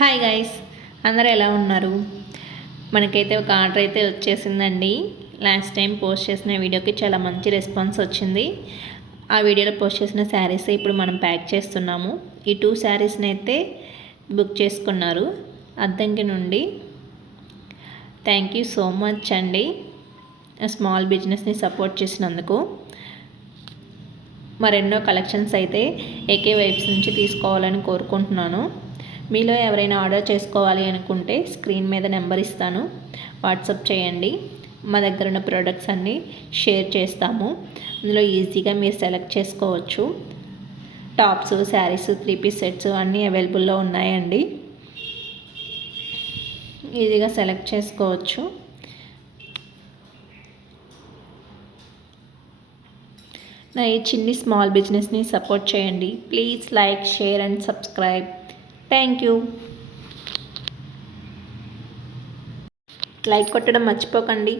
Hi guys, అందరూ ఎలా ఉన్నారు? మనకైతే ఒక ఆర్డర్ అయితే వచ్చేసిందండి. లాస్ట్ టైం పోస్ట్ చేసిన వీడియోకి చాలా మంచి రెస్పాన్స్ వచ్చింది. ఆ వీడియోలో పోస్ట్ చేసిన శారీస్ ఇప్పుడు మనం ప్యాక్ చేస్తున్నాము. ఈ 2 శారీస్ని అయితే బుక్ చేసుకున్నారు అద్దంకి నుండి. థ్యాంక్ యూ సో మచ్ అండి, స్మాల్ బిజినెస్ని సపోర్ట్ చేసినందుకు. మరెన్నో కలెక్షన్స్ అయితే ఏకే వైబ్స్ నుంచి తీసుకోవాలని కోరుకుంటున్నాను. మీలో ఎవరైనా ఆర్డర్ చేసుకోవాలి అనుకుంటే స్క్రీన్ మీద నెంబర్ ఇస్తాను, వాట్సాప్ చేయండి. మా దగ్గర ఉన్న ప్రోడక్ట్స్ అన్నీ షేర్ చేస్తాము. అందులో ఈజీగా మీరు సెలెక్ట్ చేసుకోవచ్చు. టాప్స్, శారీస్, 3 పీస్ సెట్స్ అన్నీ అవైలబుల్లో ఉన్నాయండి. ఈజీగా సెలెక్ట్ చేసుకోవచ్చు. నా ఈ చిన్ని స్మాల్ బిజినెస్ని సపోర్ట్ చేయండి. Please like, share and subscribe. Thank you. Like కొట్టడం మర్చిపోకండి.